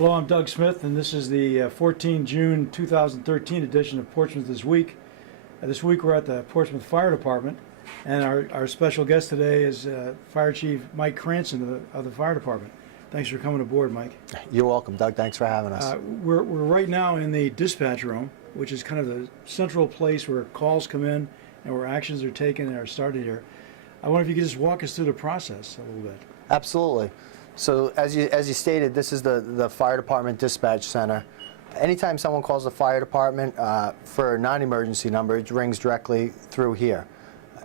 Hello, I'm Doug Smith, and this is the 14 June 2013 edition of Portsmouth This Week. This week we're at the Portsmouth Fire Department, and our special guest today is Fire Chief Mike Cranson of the Fire Department. Thanks for coming aboard, Mike. You're welcome, Doug. Thanks for having us. We're right now in the dispatch room, which is kind of the central place where calls come in and where actions are taken and are started here. I wonder if you could just walk us through the process a little bit. Absolutely. So as you stated, this is the Fire Department Dispatch Center. Anytime someone calls the Fire Department for a non-emergency number, it rings directly through here.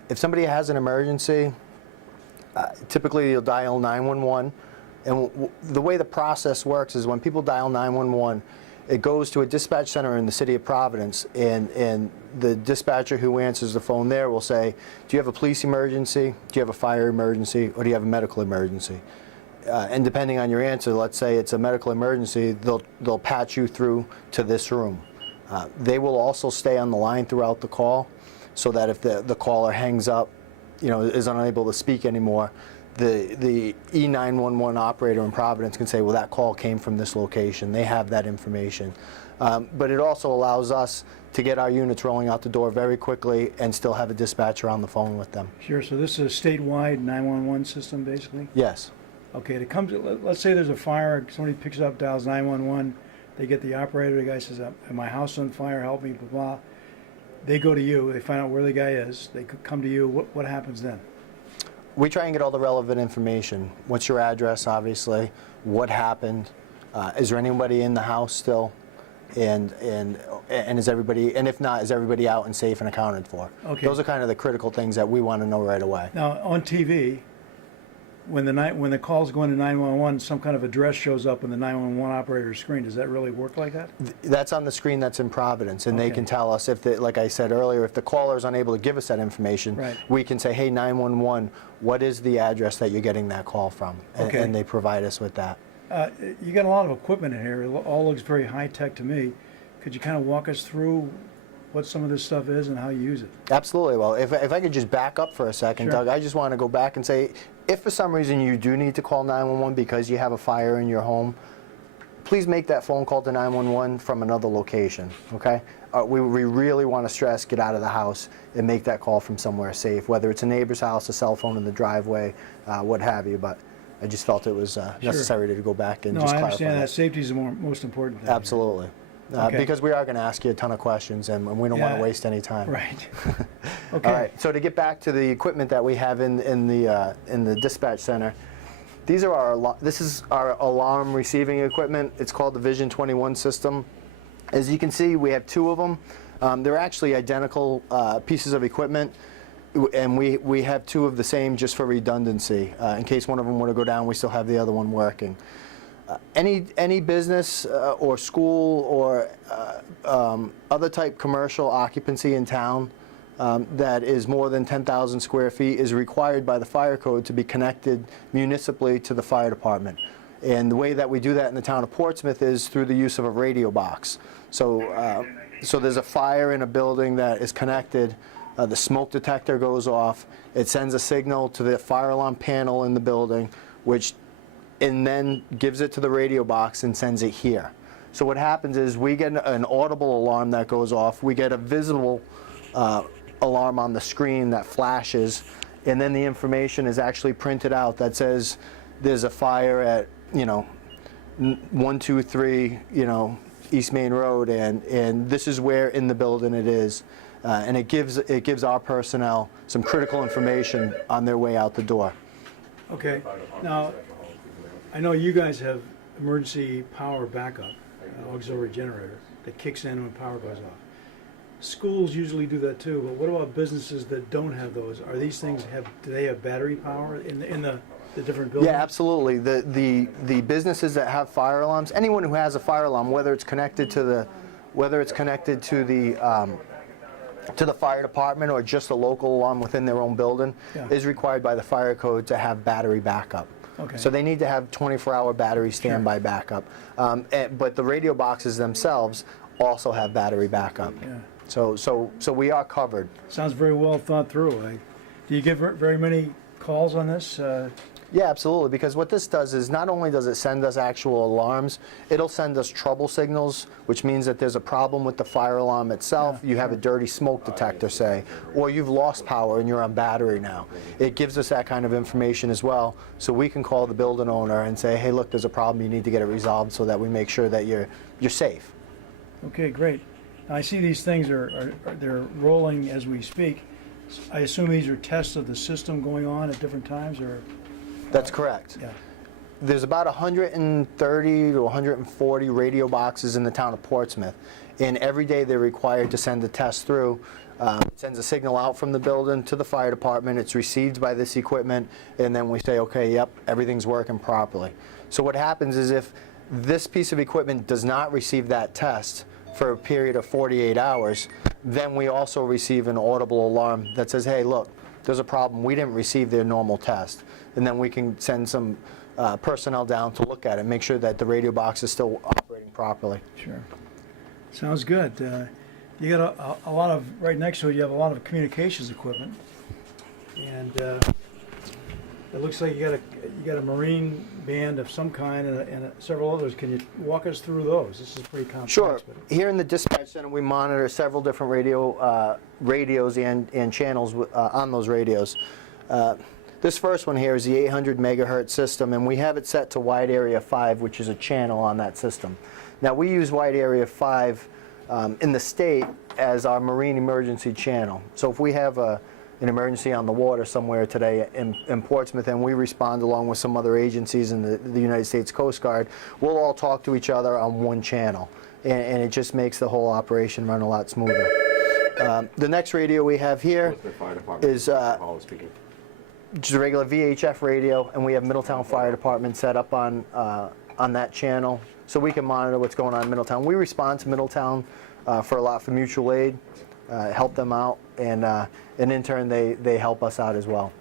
If somebody has an emergency, typically you'll dial 911. And the way the process works is when people dial 911, it goes to a dispatch center in the city of Providence, and the dispatcher who answers the phone there will say, do you have a police emergency, do you have a fire emergency, or do you have a medical emergency? And depending on your answer, let's say it's a medical emergency, they'll patch you through to this room. They will also stay on the line throughout the call, so that if the caller hangs up, is unable to speak anymore, the E911 operator in Providence can say, well, that call came from this location. They have that information. But it also allows us to get our units rolling out the door very quickly and still have a dispatcher on the phone with them. Sure, so this is a statewide 911 system, basically? Yes. Okay, let's say there's a fire, somebody picks it up, dials 911, they get the operator, the guy says, my house on fire, help me, blah, blah. They go to you, they find out where the guy is, they could come to you, what happens then? We try and get all the relevant information. What's your address, obviously? What happened? Is there anybody in the house still? And is everybody, and if not, is everybody out and safe and accounted for? Okay. Those are kind of the critical things that we want to know right away. Now, on TV, when the call's going to 911, some kind of address shows up on the 911 operator's screen. Does that really work like that? That's on the screen that's in Providence, and Okay. they can tell us like I said earlier, if the caller is unable to give us that information, right, we can say, hey, 911, what is the address that you're getting that call from? Okay. And they provide us with that. You got a lot of equipment in here. It all looks very high-tech to me. Could you kind of walk us through what some of this stuff is and how you use it? Absolutely. Well, if I could just back up for a second, Sure. Doug, I just want to go back and say, if for some reason you do need to call 911 because you have a fire in your home, please make that phone call to 911 from another location, okay? We really want to stress, get out of the house and make that call from somewhere safe, whether it's a neighbor's house, a cell phone in the driveway, what have you. But I just felt it was necessary to go back and just clarify. No, I understand that. Safety is the most important thing. Absolutely. Okay. Because we are going to ask you a ton of questions, and we don't want to waste any time. Right. Okay. All right. So to get back to the equipment that we have in the dispatch center, this is our alarm receiving equipment. It's called the Vision 21 system. As you can see, we have two of them. They're actually identical pieces of equipment, and we have two of the same just for redundancy. In case one of them were to go down, we still have the other one working. Any business or school or other type commercial occupancy in town that is more than 10,000 square feet is required by the fire code to be connected municipally to the fire department. And the way that we do that in the town of Portsmouth is through the use of a radio box. So there's a fire in a building that is connected. The smoke detector goes off. It sends a signal to the fire alarm panel in the building, and then gives it to the radio box and sends it here. So what happens is we get an audible alarm that goes off. We get a visible alarm on the screen that flashes, and then the information is actually printed out that says there's a fire at 123 East Main Road, and this is where in the building it is, and it gives our personnel some critical information on their way out the door. Okay. Now, I know you guys have emergency power backup, auxiliary generator that kicks in when power goes off. Schools usually do that too, but what about businesses that don't have those? Are these things do they have battery power in the different buildings? Yeah, absolutely. The businesses that have fire alarms, anyone who has a fire alarm, whether it's connected to the fire department or just a local alarm within their own building, is required by the fire code to have battery backup. Okay. So they need to have 24-hour battery standby backup. But the radio boxes themselves also have battery backup. Yeah. So we are covered. Sounds very well thought through. Do you get very many calls on this? Yeah, absolutely, because what this does is not only does it send us actual alarms, it'll send us trouble signals, which means that there's a problem with the fire alarm itself. Yeah, you have a dirty smoke detector, say, or you've lost power and you're on battery now. It gives us that kind of information as well, so we can call the building owner and say, hey, look, there's a problem, you need to get it resolved, so that we make sure that you're safe. Okay, great. Now, I see these things they're rolling as we speak. I assume these are tests of the system going on at different times, or? That's correct. Yeah. There's about 130 to 140 radio boxes in the town of Portsmouth, and every day they're required to send a test through. It sends a signal out from the building to the fire department. It's received by this equipment, and then we say, okay, yep, everything's working properly. So what happens is if this piece of equipment does not receive that test for a period of 48 hours, then we also receive an audible alarm that says, hey, look, there's a problem, we didn't receive their normal test. And then we can send some personnel down to look at it, make sure that the radio box is still operating properly. Sure. Sounds good. You got a lot of, right next to it, you have a lot of communications equipment. And it looks like you got a marine band of some kind and several others. Can you walk us through those? This is pretty complex. Sure. But Here in the dispatch center, we monitor several different radios and channels on those radios. This first one here is the 800 megahertz system, and we have it set to wide area 5, which is a channel on that system. Now, we use wide area 5 in the state as our marine emergency channel. So if we have an emergency on the water somewhere today in Portsmouth, and we respond along with some other agencies in the United States Coast Guard, we'll all talk to each other on one channel, and it just makes the whole operation run a lot smoother. The next radio we have here is just a regular VHF radio, and we have Middletown Fire Department set up on that channel, so we can monitor what's going on in Middletown. We respond to Middletown for a lot for mutual aid, help them out, and in turn they help us out as well.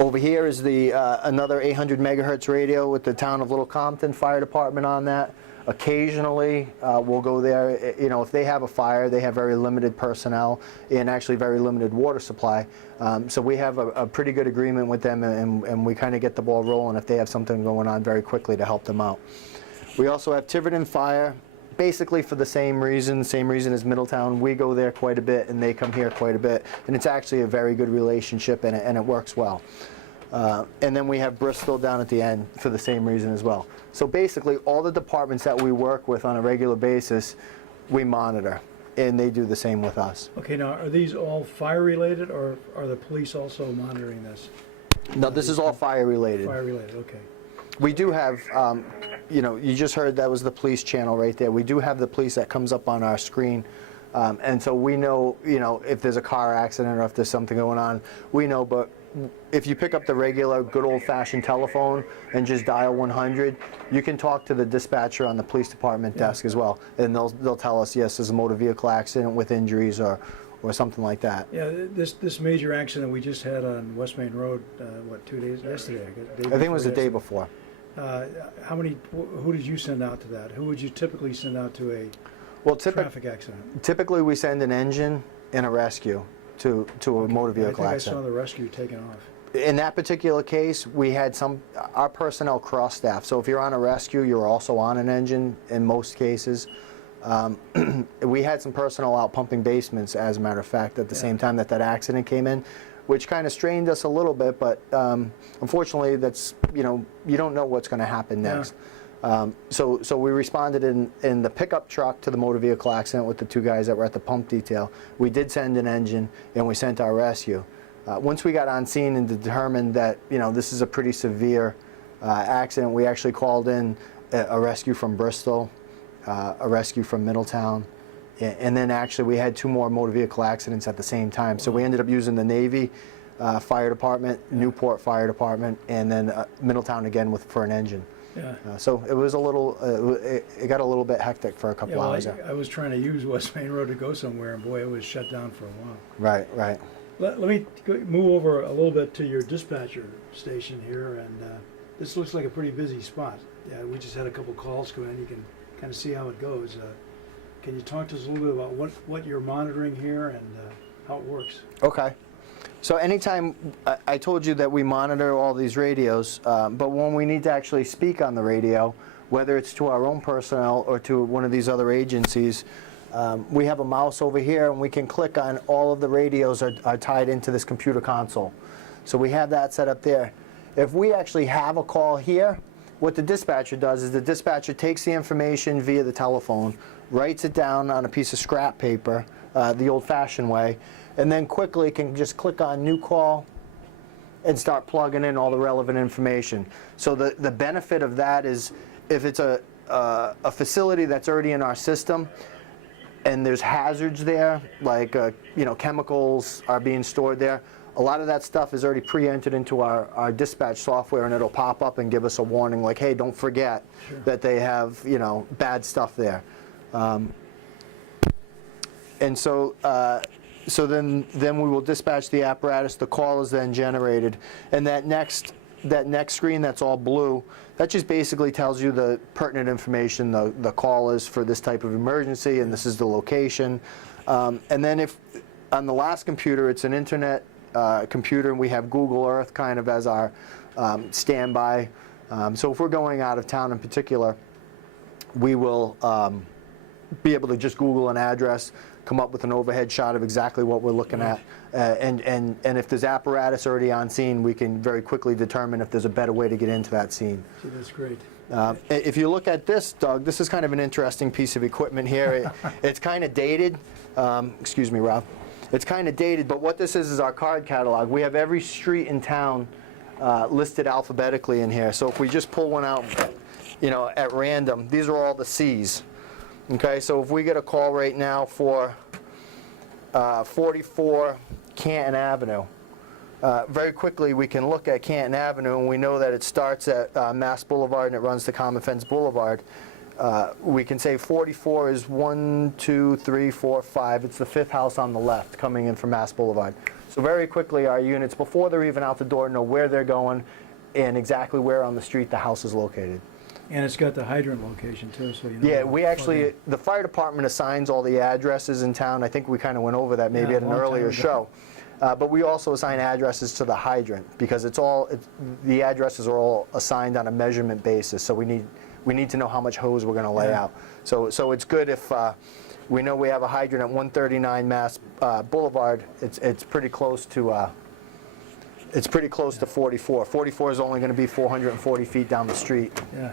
Over here is the another 800 megahertz radio with the town of Little Compton Fire Department on that. Occasionally, we'll go there. You know, if they have a fire, they have very limited personnel and actually very limited water supply. So we have a pretty good agreement with them, and we kind of get the ball rolling if they have something going on very quickly to help them out. We also have Tiverton Fire, basically for the same reason as Middletown. We go there quite a bit, and they come here quite a bit, and it's actually a very good relationship, and it works well. And then we have Bristol down at the end for the same reason as well. So basically, all the departments that we work with on a regular basis, we monitor, and they do the same with us. okay, now are these all fire related, or are the police also monitoring this? No, this is all fire related. Fire related, okay. We do have, you know, you just heard that was the police channel right there. We do have the police that comes up on our screen. And so we know, you know, if there's a car accident or if there's something going on, we know. But if you pick up the regular good old-fashioned telephone and just dial 100, you can talk to the dispatcher on the police department desk as well, and they'll tell us, yes, there's a motor vehicle accident with injuries or something like that. Yeah, this major accident we just had on West Main Road, what, 2 days, yesterday? I think it was the day before. Who did you send out to that? Who would you typically send out to a traffic accident? Typically, we send an engine and a rescue to a motor vehicle accident. I accident. saw the rescue taken off. In that particular case, we had our personnel cross-staff. So if you're on a rescue, you're also on an engine in most cases. We had some personnel out pumping basements, as a matter of fact, at the same time that accident came in, which kind of strained us a little bit, but unfortunately, that's, you know, you don't know what's going to happen next. So we responded in the pickup truck to the motor vehicle accident with the two guys that were at the pump detail. We did send an engine, and we sent our rescue. Once we got on scene and determined that, you know, this is a pretty severe accident, we actually called in a rescue from Bristol, a rescue from Middletown, and then actually we had 2 more motor vehicle accidents at the same time. So we ended up using the Navy Fire Department, Newport Fire Department, and then Middletown again for an engine. Yeah. So it was a little, it got a little bit hectic for a couple hours there. I was trying to use West Main Road to go somewhere, and boy, it was shut down for a while. Right, right. Let me move over a little bit to your dispatcher station here, and this looks like a pretty busy spot. Yeah, we just had a couple calls come in. You can kind of see how it goes. Can you talk to us a little bit about what you're monitoring here and how it works? Okay. So anytime, I told you that we monitor all these radios, but when we need to actually speak on the radio, whether it's to our own personnel or to one of these other agencies, we have a mouse over here and we can click on all of the radios are tied into this computer console. So we have that set up there. If we actually have a call here, what the dispatcher does is the dispatcher takes the information via the telephone, writes it down on a piece of scrap paper, the old-fashioned way, and then quickly can just click on new call and start plugging in all the relevant information. So the benefit of that is if it's a facility that's already in our system and there's hazards there, like chemicals are being stored there, a lot of that stuff is already pre-entered into our dispatch software, and it'll pop up and give us a warning like, hey, don't forget that they have bad stuff there. And so then we will dispatch the apparatus. The call is then generated, and that next screen that's all blue, that just basically tells you the pertinent information. The call is for this type of emergency, and this is the location. And then if on the last computer it's an internet computer, and we have Google Earth kind of as our standby. So if we're going out of town in particular, we will be able to just Google an address, come up with an overhead shot of exactly what we're looking at. And if there's apparatus already on scene, we can very quickly determine if there's a better way to get into that scene. So that's great. If you look at this, Doug, this is kind of an interesting piece of equipment here. It's kind of dated. Excuse me, Rob. It's kind of dated, but what this is our card catalog. We have every street in town listed alphabetically in here. So if we just pull one out, at random, these are all the C's. Okay, so if we get a call right now for 44 Canton Avenue, very quickly we can look at Canton Avenue, and we know that it starts at Mass Boulevard and it runs to Common Fence Boulevard. We can say 44 is 1, 2, 3, 4, 5. It's the 5th house on the left coming in from Mass Boulevard. So very quickly our units, before they're even out the door, know where they're going and exactly where on the street the house is located. And it's got the hydrant location too, so you know. Yeah, we actually, the fire department assigns all the addresses in town. I think we kind of went over that maybe at an earlier show. But we also assign addresses to the hydrant because the addresses are all assigned on a measurement basis. So we need to know how much hose we're going to lay out. So it's good if we know we have a hydrant at 139 Mass Boulevard. It's pretty close to 44. 44 is only going to be 440 feet down the street. Yeah.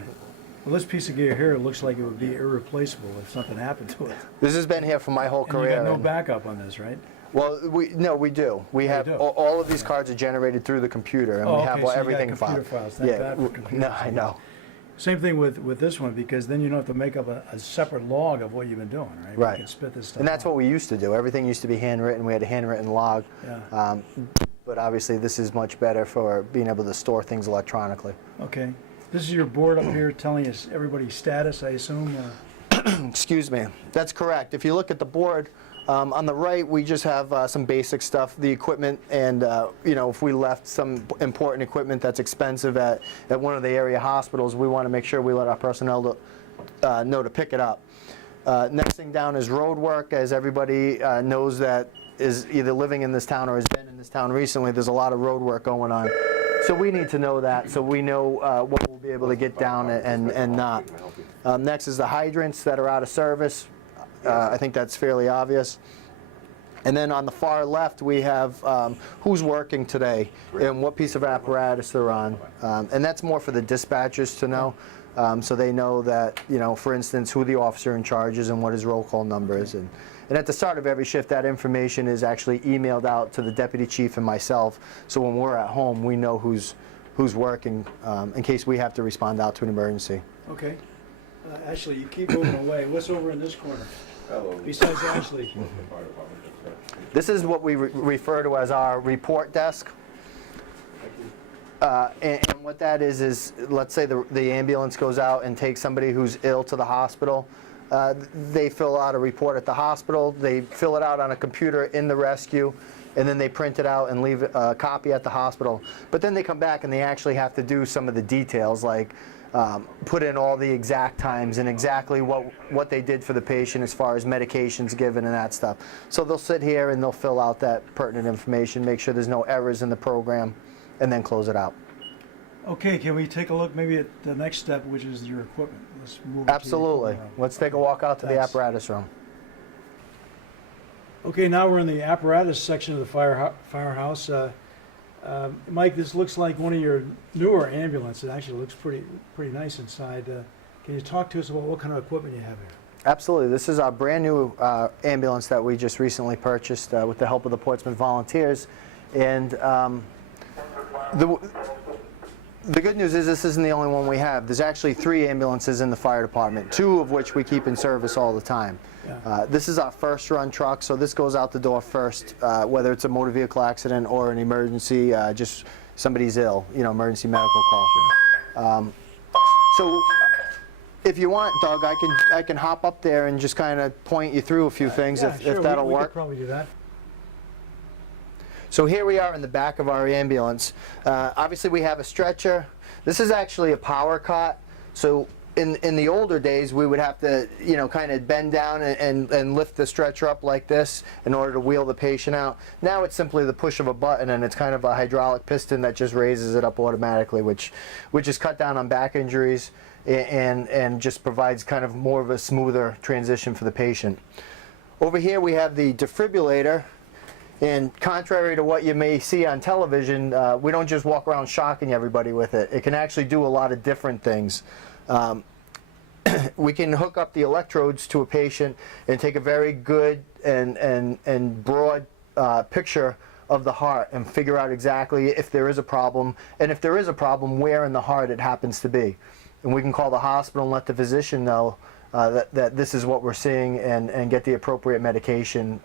Well, this piece of gear here looks like it would be irreplaceable if something happened to it. This has been here for my whole career. And you got no backup on this, right? Well, we do. We have all of these cards are generated through the computer, and we have everything filed. Thank God for computer no, files. I know. Same thing with this one, because then you don't have to make up a separate log of what you've been doing, right? Right. You can spit this stuff And that's out. what we used to do. Everything used to be handwritten. We had a handwritten log. Yeah. But obviously, this is much better for being able to store things electronically. Okay. This is your board up here telling us everybody's status, I assume? Excuse me. That's correct. If you look at the board, on the right, we just have some basic stuff, the equipment, and if we left some important equipment that's expensive at one of the area hospitals, we want to make sure we let our personnel know to pick it up. Next thing down is road work. As everybody knows that is either living in this town or has been in this town recently, there's a lot of road work going on. So we need to know that, so we know what we'll be able to get down and not. Next is the hydrants that are out of service. I think that's fairly obvious. And then on the far left, we have who's working today and what piece of apparatus they're on. And that's more for the dispatchers to know, so they know that, for instance, who the officer in charge is and what his roll call number is. And at the start of every shift, that information is actually emailed out to the deputy chief and myself, so when we're at home, we know who's working in case we have to respond out to an emergency. Okay. Ashley, you keep moving away. What's over in this corner? Hello. Besides Ashley. This is what we refer to as our report desk. And what that is let's say the ambulance goes out and takes somebody who's ill to the hospital. They fill out a report at the hospital, they fill it out on a computer in the rescue, and then they print it out and leave a copy at the hospital. But then they come back and they actually have to do some of the details, like put in all the exact times and exactly what they did for the patient as far as medications given and that stuff. So they'll sit here and they'll fill out that pertinent information, make sure there's no errors in the program, and then close it out. Okay, can we take a look maybe at the next step, which is your equipment? Let's move. Absolutely. Let's take a walk out to the apparatus room. Okay, now we're in the apparatus section of the firehouse. Mike, this looks like one of your newer ambulances. It actually looks pretty nice inside. Can you talk to us about what kind of equipment you have here? Absolutely. This is our brand new ambulance that we just recently purchased with the help of the Portsmouth volunteers. And the good news is this isn't the only one we have. There's actually 3 ambulances in the fire department, 2 of which we keep in service all the time. Yeah. This is our first run truck, so this goes out the door first, whether it's a motor vehicle accident or an emergency, just somebody's ill, emergency medical call. So if you want, Doug, I can hop up there and just kind of point you through a few things if that'll we work. could probably do that. So here we are in the back of our ambulance. Obviously we have a stretcher. This is actually a power cot. So in the older days we would have to kind of bend down and lift the stretcher up like this in order to wheel the patient out. Now it's simply the push of a button, and it's kind of a hydraulic piston that just raises it up automatically, which is cut down on back injuries and just provides kind of more of a smoother transition for the patient. Over here we have the defibrillator. And contrary to what you may see on television, we don't just walk around shocking everybody with it. It can actually do a lot of different things. We can hook up the electrodes to a patient and take a very good and broad picture of the heart and figure out exactly if there is a problem, and if there is a problem, where in the heart it happens to be. And we can call the hospital and let the physician know that this is what we're seeing, and get the appropriate medication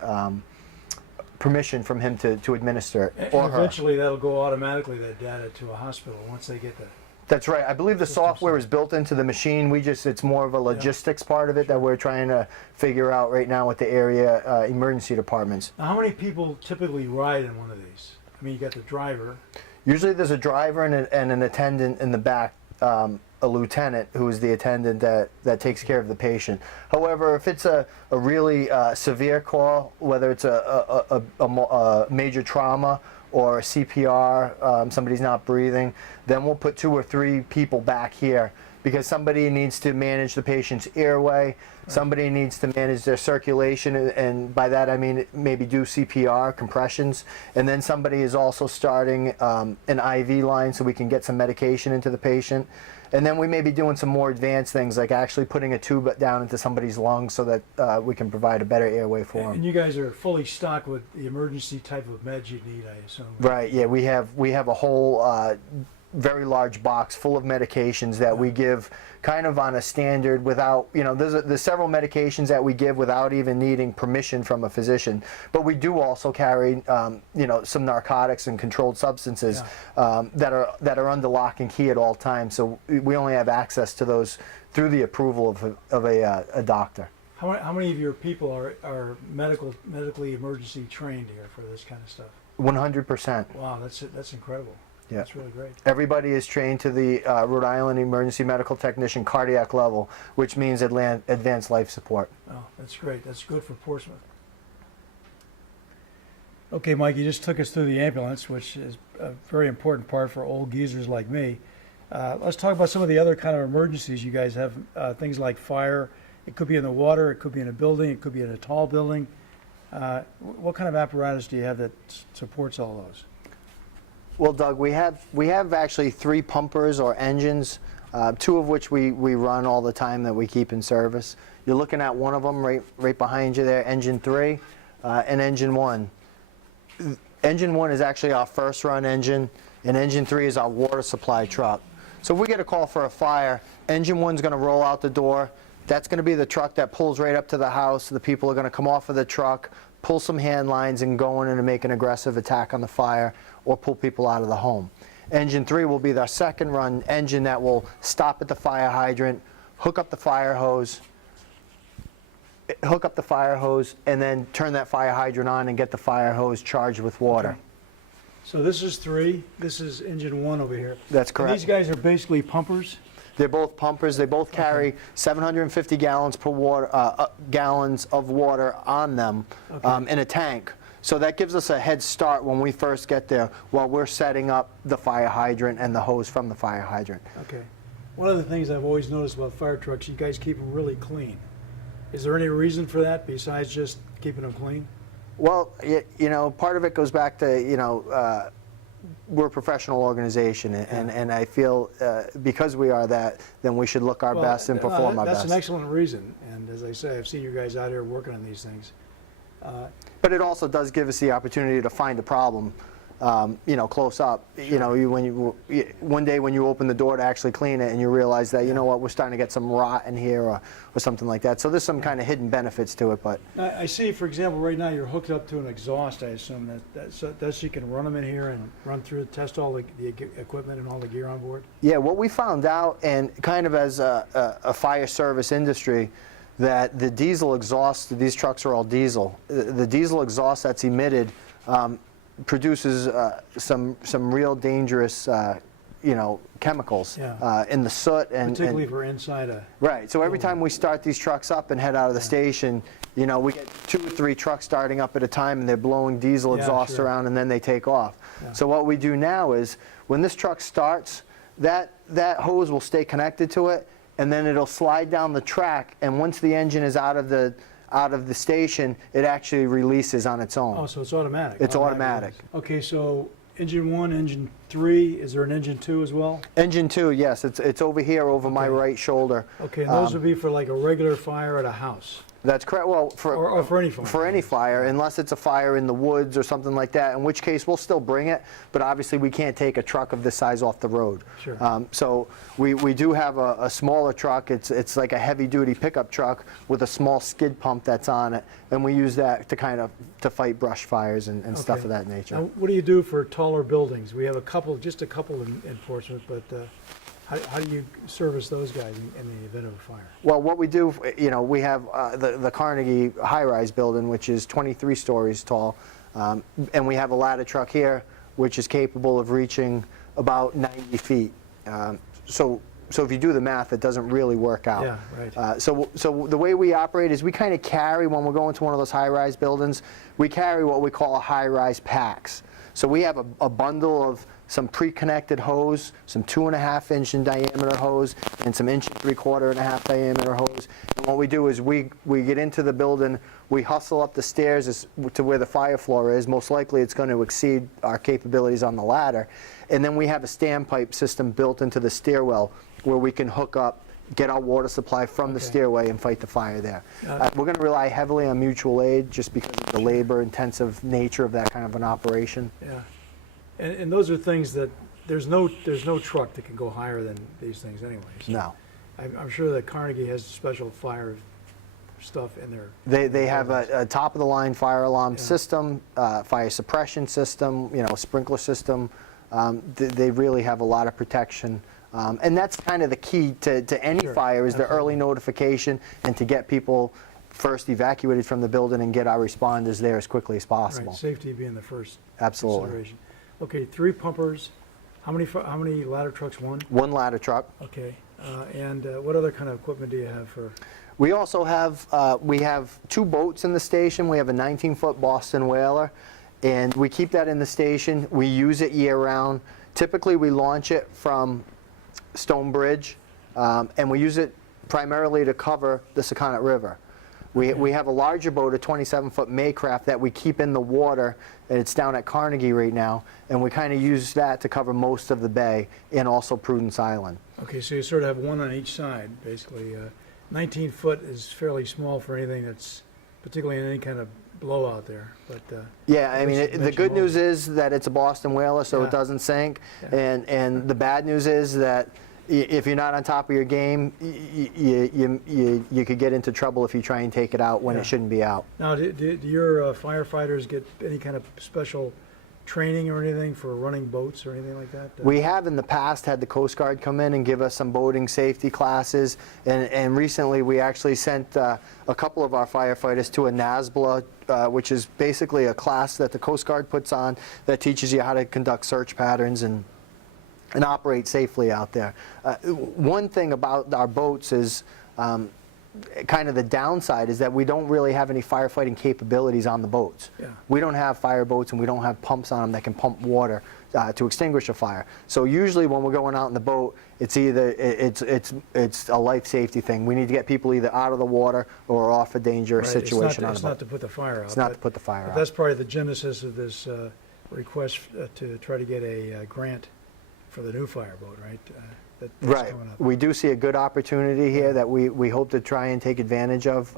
permission from him to administer it. And eventually that'll go automatically, that data, to a hospital once they get that. That's right. I believe the software is built into the machine. It's more of a logistics part of it that we're trying to figure out right now with the area emergency departments. Now, how many people typically ride in one of these? I mean, you got the driver. Usually there's a driver and an attendant in the back, a lieutenant who is the attendant that takes care of the patient. However, if it's a really severe call, whether it's a major trauma or a CPR, somebody's not breathing, then we'll put 2 or 3 people back here, because somebody needs to manage the patient's airway, somebody needs to manage their circulation, and by that I mean maybe do CPR, compressions, and then somebody is also starting an IV line so we can get some medication into the patient. And then we may be doing some more advanced things, like actually putting a tube down into somebody's lungs so that we can provide a better airway for them. And you guys are fully stocked with the emergency type of meds you need, I assume. Right, yeah, we have a whole very large box full of medications that we give kind of on a standard without, there's several medications that we give without even needing permission from a physician. But we do also carry, some narcotics and controlled substances that are under lock and key at all times. So we only have access to those through the approval of a doctor. How many of your people are medically emergency trained here for this kind of stuff? 100%. Wow, that's incredible. Yeah. That's really great. Everybody is trained to the Rhode Island Emergency Medical Technician cardiac level, which means advanced life support. Oh, that's great. That's good for Portsmouth. Okay, Mike, you just took us through the ambulance, which is a very important part for old geezers like me. Let's talk about some of the other kind of emergencies you guys have. Things like fire. It could be in the water. It could be in a building. It could be in a tall building. What kind of apparatus do you have that supports all those? Well, Doug, we have actually 3 pumpers or engines, 2 of which we run all the time that we keep in service. You're looking at one of them right behind you there, engine 3 and engine 1. Engine 1 is actually our first run engine, and engine 3 is our water supply truck. So if we get a call for a fire, engine 1's going to roll out the door. That's going to be the truck that pulls right up to the house. The people are going to come off of the truck, pull some hand lines, and go in and make an aggressive attack on the fire, or pull people out of the home. Engine 3 will be our second run engine that will stop at the fire hydrant, hook up the fire hose, and then turn that fire hydrant on and get the fire hose charged with water. Okay. So this is 3. This is engine 1 over here. That's correct. And these guys are basically pumpers? They're both pumpers. They both carry 750 gallons gallons of water on them in a tank. So that gives us a head start when we first get there while we're setting up the fire hydrant and the hose from the fire hydrant. Okay. One of the things I've always noticed about fire trucks, you guys keep them really clean. Is there any reason for that besides just keeping them clean? Well, you know, part of it goes back to, you know, we're a professional organization, and I feel because we are that, then we should look our best and perform our best. That's an excellent reason, and as I say, I've seen you guys out here working on these things. But it also does give us the opportunity to find a problem, you know, close up. Sure. You know, one day when you open the door to actually clean it and you realize that, you know what, we're starting to get some rot in here or something like that. So there's some kind of hidden benefits to it. But I see, for example, right now you're hooked up to an exhaust, I assume, so you can run them in here and run through, test all the equipment and all the gear on board? Yeah, what we found out, and kind of as a fire service industry, that the diesel exhaust, these trucks are all diesel, the diesel exhaust that's emitted produces some real dangerous, you know, chemicals in the soot. Particularly for inside a... Right, so every time we start these trucks up and head out of the station, you know, we get 2 or 3 trucks starting up at a time and they're blowing diesel exhaust around and then they take off. Yeah. So what we do now is, when this truck starts, that hose will stay connected to it, and then it'll slide down the track, and once the engine is out of the station, it actually releases on its own. Oh, so it's automatic. It's automatic. Okay, so engine 1, engine 3, is there an engine 2 as well? Engine 2, yes, it's over here over my right shoulder. Okay, and those would be for like a regular fire at a house? That's correct. Well, or for any fire. For any fire, unless it's a fire in the woods or something like that, in which case we'll still bring it, but obviously we can't take a truck of this size off the road. Sure. So we do have a smaller truck. It's like a heavy-duty pickup truck with a small skid pump that's on it, and we use that to fight brush fires and stuff of that nature. Now, what do you do for taller buildings? We have just a couple in Portsmouth, but how do you service those guys in the event of a fire? Well, what we do, you know, we have the Carnegie high-rise building, which is 23 stories tall, and we have a ladder truck here, which is capable of reaching about 90 feet. So if you do the math, it doesn't really work out. Yeah, right. So the way we operate is we kind of carry, when we're going to one of those high-rise buildings, we carry what we call a high-rise packs. So we have a bundle of some pre-connected hose, some 2.5-inch in diameter hose, and some 1 3/4 and a half diameter hose. And what we do is we get into the building, we hustle up the stairs to where the fire floor is. Most likely it's going to exceed our capabilities on the ladder. And then we have a standpipe system built into the stairwell where we can hook up, get our water supply from the stairway and fight the fire there. We're going to rely heavily on mutual aid just because of the labor-intensive nature of that kind of an operation. Yeah. And those are things that there's no truck that can go higher than these things anyway. So No. I'm sure that Carnegie has special fire stuff in there. They have a top-of-the-line fire alarm system, fire suppression system, you know, sprinkler system. They really have a lot of protection. And that's kind of the key to any fire is the early notification and to get people first evacuated from the building and get our responders there as quickly as possible. Right, safety being the first consideration. Okay, 3 pumpers. How many ladder trucks? 1? 1 ladder truck. Okay, and what other kind of equipment do you have for? We also have 2 boats in the station. We have a 19-foot Boston whaler, and we keep that in the station. We use it year-round. Typically, we launch it from Stonebridge, and we use it primarily to cover the Sakonnet River. We have a larger boat, a 27-foot Maycraft, that we keep in the water, and it's down at Carnegie right now, and we kind of use that to cover most of the bay and also Prudence Island. Okay, so you sort of have 1 on each side, basically. 19 foot is fairly small for anything that's particularly in any kind of blowout there. But yeah, I mean, the good news is that it's a Boston whaler, so it doesn't sink, and the bad news is that if you're not on top of your game, you could get into trouble if you try and take it out when it shouldn't be out. Now, do your firefighters get any kind of special training or anything for running boats or anything like that? We have in the past had the Coast Guard come in and give us some boating safety classes, and recently we actually sent a couple of our firefighters to a NASBLA, which is basically a class that the Coast Guard puts on that teaches you how to conduct search patterns and and operate safely out there. One thing about our boats is kind of the downside is that we don't really have any firefighting capabilities on the boats. Yeah. We don't have fire boats and we don't have pumps on them that can pump water to extinguish a fire. So usually when we're going out in the boat, it's either it's a life safety thing. We need to get people either out of the water or off a dangerous Right. situation on the It's boat. not to put the fire out. It's not to put the fire but out. that's probably the genesis of this request to try to get a grant for the new fireboat, right? That's Right. coming up. We do see a good opportunity here that we hope to try and take advantage of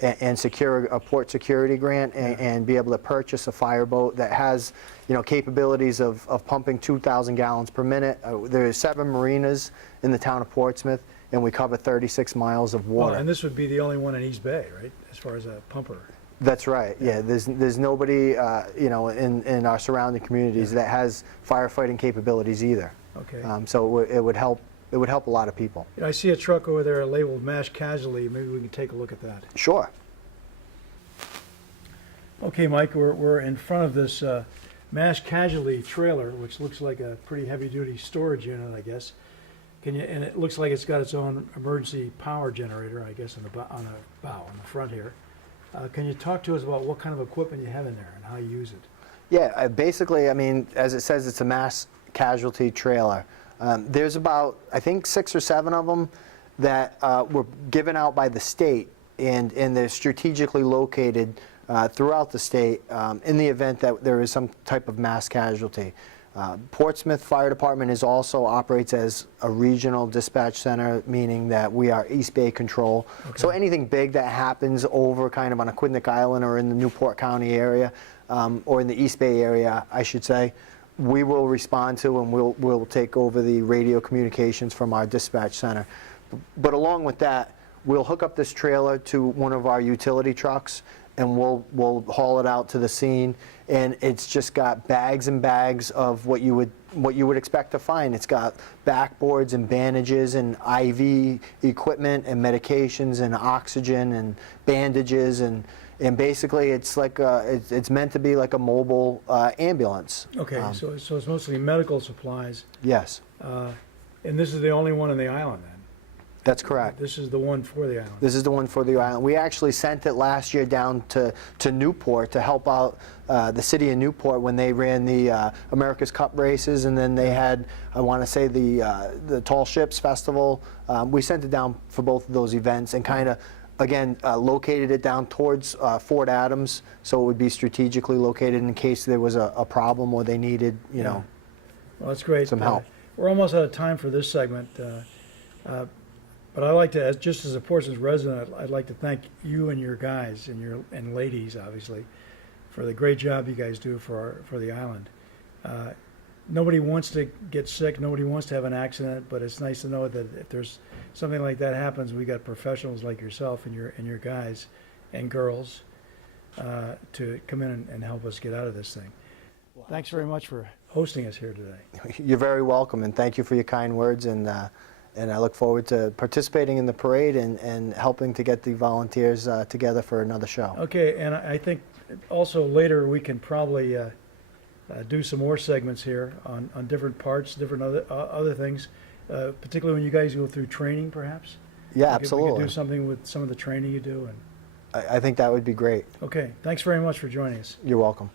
and secure a port security grant and be able to purchase a fireboat that has, capabilities of pumping 2,000 gallons per minute. There are 7 marinas in the town of Portsmouth, and we cover 36 miles of Well, water. and this would be the only one in East Bay, right, as far as a pumper? That's right. Yeah, there's nobody, in our surrounding communities that has firefighting capabilities either. Okay. So it would help. It would help a lot of people. I see a truck over there labeled Mass Casualty. Maybe we can take a look at that. Sure. Okay, Mike, we're in front of this Mass Casualty trailer, which looks like a pretty heavy-duty storage unit, I guess. And it looks like it's got its own emergency power generator, I guess, on the bow, on the front here. Can you talk to us about what kind of equipment you have in there and how you use it? Yeah, basically, I mean, as it says, it's a mass casualty trailer. There's about, I think, 6 or 7 of them that were given out by the state, and they're strategically located throughout the state in the event that there is some type of mass casualty. Portsmouth Fire Department also operates as a regional dispatch center, meaning that we are East Bay control. Okay. So anything big that happens over kind of on Aquidneck Island or in the Newport County area, or in the East Bay area, I should say, we will respond to, and we'll take over the radio communications from our dispatch center. But along with that, we'll hook up this trailer to one of our utility trucks, and we'll haul it out to the scene, and it's just got bags and bags of what you would expect to find. It's got backboards and bandages and IV equipment and medications and oxygen and bandages, and basically it's like it's meant to be like a mobile ambulance. Okay, so it's mostly medical supplies. Yes, And this is the only one on the island then? that's correct. This is the one for the island? This is the one for the island. We actually sent it last year down to Newport to help out the city of Newport when they ran the America's Cup races, and then they had, I want to say, the Tall Ships Festival. We sent it down for both of those events and kind of, again, located it down towards Fort Adams, so it would be strategically located in case there was a problem or they needed, Well, that's great. some help. We're almost out of time for this segment. But I'd like to, just as a Portsmouth resident, I'd like to thank you and your guys and ladies, obviously, for the great job you guys do for the island. Nobody wants to get sick. Nobody wants to have an accident. But it's nice to know that if there's something like that happens, we got professionals like yourself and your guys and girls to come in and help us get out of this thing. Thanks very much for hosting us here today. You're very welcome, and thank you for your kind words, and I look forward to participating in the parade and helping to get the volunteers together for another show. Okay, and I think also later we can probably do some more segments here on different parts, different other things, particularly when you guys go through training, perhaps? Yeah, We absolutely. could do something with some of the training you do. I think that would be great. Okay, thanks very much for joining us. You're welcome.